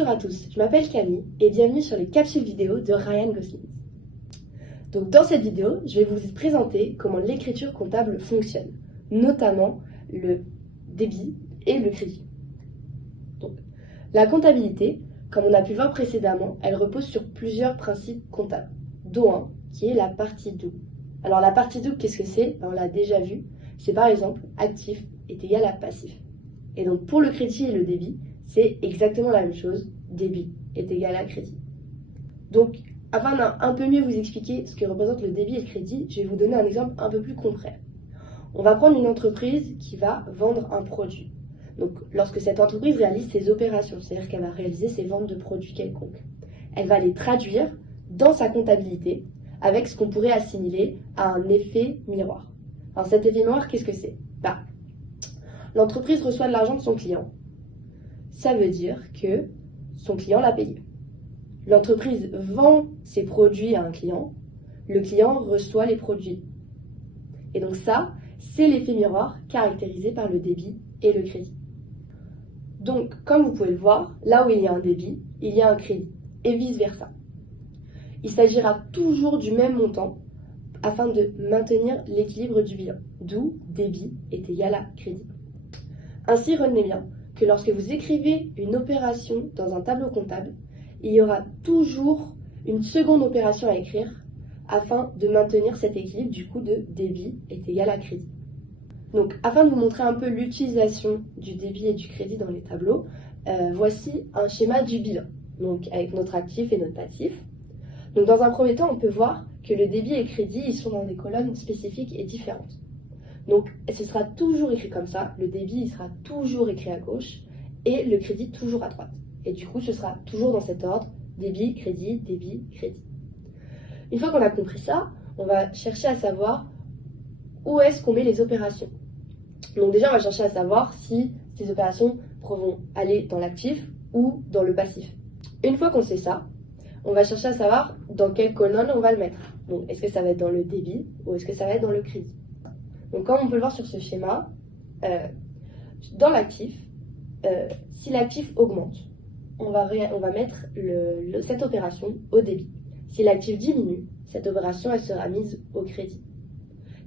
Bonjour à tous, je m'appelle Camille et bienvenue sur les capsules vidéo de Ryan Gosling. Donc dans cette vidéo, je vais vous présenter comment l'écriture comptable fonctionne, notamment le débit et le crédit. Donc, la comptabilité, comme on a pu voir précédemment, elle repose sur plusieurs principes comptables, dont un qui est la partie double. Alors la partie double, qu'est-ce que c'est? On l'a déjà vu, c'est par exemple actif est égal à passif. Et donc pour le crédit et le débit, c'est exactement la même chose, débit est égal à crédit. Donc, afin d'un peu mieux vous expliquer ce que représente le débit et le crédit, je vais vous donner un exemple un peu plus concret. On va prendre une entreprise qui va vendre un produit. Donc, lorsque cette entreprise réalise ses opérations, c'est-à-dire qu'elle va réaliser ses ventes de produits quelconques, elle va les traduire dans sa comptabilité avec ce qu'on pourrait assimiler à un effet miroir. Alors cet effet miroir, qu'est-ce que c'est? L'entreprise reçoit de l'argent de son client. Ça veut dire que son client l'a payé. L'entreprise vend ses produits à un client, le client reçoit les produits. Et donc ça, c'est l'effet miroir caractérisé par le débit et le crédit. Donc, comme vous pouvez le voir, là où il y a un débit, il y a un crédit, et vice-versa. Il s'agira toujours du même montant afin de maintenir l'équilibre du bilan, d'où débit est égal à crédit. Ainsi, retenez bien que lorsque vous écrivez une opération dans un tableau comptable, il y aura toujours une seconde opération à écrire afin de maintenir cet équilibre du coup de débit est égal à crédit. Donc, afin de vous montrer un peu l'utilisation du débit et du crédit dans les tableaux, voici un schéma du bilan, donc avec notre actif et notre passif. Donc, dans un premier temps, on peut voir que le débit et le crédit, ils sont dans des colonnes spécifiques et différentes. Donc, ce sera toujours écrit comme ça, le débit il sera toujours écrit à gauche et le crédit toujours à droite. Et du coup, ce sera toujours dans cet ordre, débit, crédit, débit, crédit. Une fois qu'on a compris ça, on va chercher à savoir où est-ce qu'on met les opérations. Donc déjà, on va chercher à savoir si ces opérations vont aller dans l'actif ou dans le passif. Une fois qu'on sait ça, on va chercher à savoir dans quelle colonne on va le mettre. Donc, est-ce que ça va être dans le débit ou est-ce que ça va être dans le crédit? Donc, comme on peut le voir sur ce schéma, dans l'actif, si l'actif augmente, on va mettre cette opération au débit. Si l'actif diminue, cette opération elle sera mise au crédit.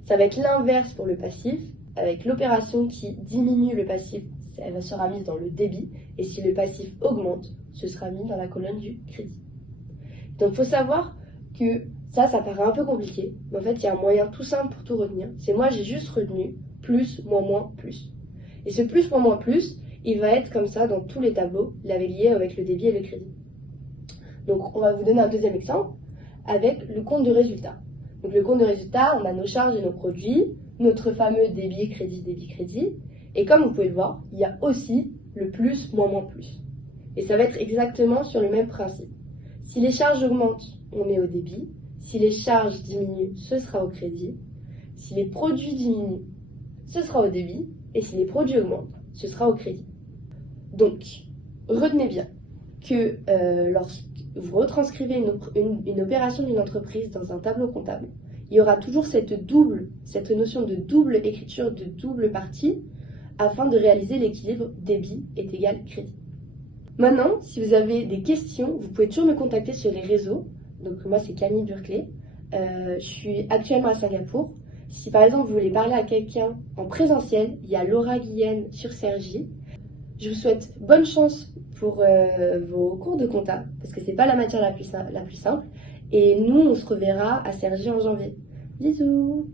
Ça va être l'inverse pour le passif. Avec l'opération qui diminue le passif, elle sera mise dans le débit. Et si le passif augmente, ce sera mis dans la colonne du crédit. Donc il faut savoir que ça paraît un peu compliqué. Mais en fait, il y a un moyen tout simple pour tout retenir. C'est moi, j'ai juste retenu plus, moins, moins, plus. Et ce plus, moins, moins, plus, il va être comme ça dans tous les tableaux, lié avec le débit et le crédit. Donc on va vous donner un deuxième exemple avec le compte de résultat. Donc le compte de résultat, on a nos charges et nos produits, notre fameux débit, crédit. Et comme vous pouvez le voir, il y a aussi le plus, moins, moins, plus. Et ça va être exactement sur le même principe. Si les charges augmentent, on met au débit. Si les charges diminuent, ce sera au crédit. Si les produits diminuent, ce sera au débit. Et si les produits augmentent, ce sera au crédit. Donc, retenez bien que lorsque vous retranscrivez une opération d'une entreprise dans un tableau comptable, il y aura toujours cette notion de double écriture, de double partie, afin de réaliser l'équilibre débit est égal crédit. Maintenant, si vous avez des questions, vous pouvez toujours me contacter sur les réseaux. Donc moi, c'est Camille Burclay. Je suis actuellement à Singapour. Si par exemple vous voulez parler à quelqu'un en présentiel, il y a Laura Guillen sur Cergy. Je vous souhaite bonne chance pour vos cours de compta, parce que c'est pas la matière la plus simple. Et nous, on se reverra à Cergy en janvier. Bisous!